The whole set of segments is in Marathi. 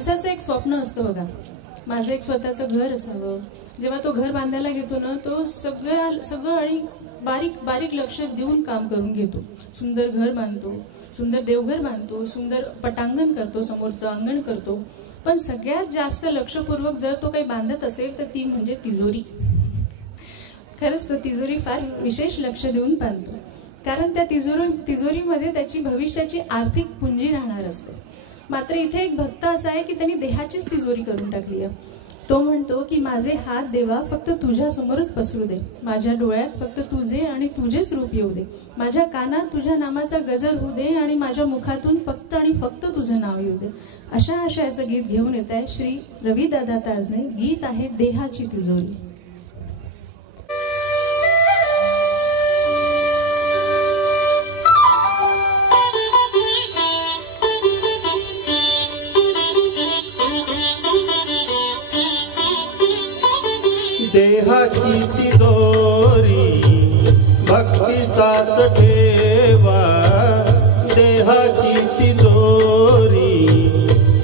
माणसाचं एक स्वप्न असतं बघा, माझं एक स्वतःचं घर असावं. जेव्हा तो घर बांधायला घेतो ना, तो सगळं आणि बारीक बारीक लक्ष देऊन काम करून घेतो. सुंदर घर बांधतो, सुंदर देवघर बांधतो, सुंदर पटांगण करतो, समोरचं अंगण करतो. पण सगळ्यात जास्त लक्षपूर्वक जर तो काही बांधत असेल तर ती म्हणजे तिजोरी. खरंच तो तिजोरी फार विशेष लक्ष देऊन बांधतो, कारण त्या तिजोरीमध्ये त्याची भविष्याची आर्थिक पुंजी राहणार असते. मात्र इथे एक भक्त असा आहे की त्यांनी देहाचीच तिजोरी करून टाकली आहे. तो म्हणतो की माझे हात देवा फक्त तुझ्या समोरच पसरू दे, माझ्या डोळ्यात फक्त तुझे आणि तुझेच रूप येऊ दे, माझ्या कानात तुझ्या नामाचा गजर होऊ दे आणि माझ्या मुखातून फक्त आणि फक्त तुझं नाव येऊ दे. अशा आशयाचं गीत घेऊन येत आहे श्री रविदादा ताजने. गीत आहे देहाची तिजोरी. देहाची तिजोरी भक्तीचाच ठेवा, देहाची तिजोरी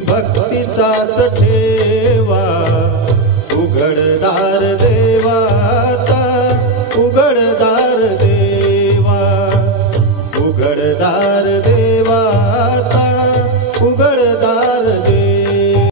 भक्तीचाच ठेवा. उघडदार देवाता उघडदार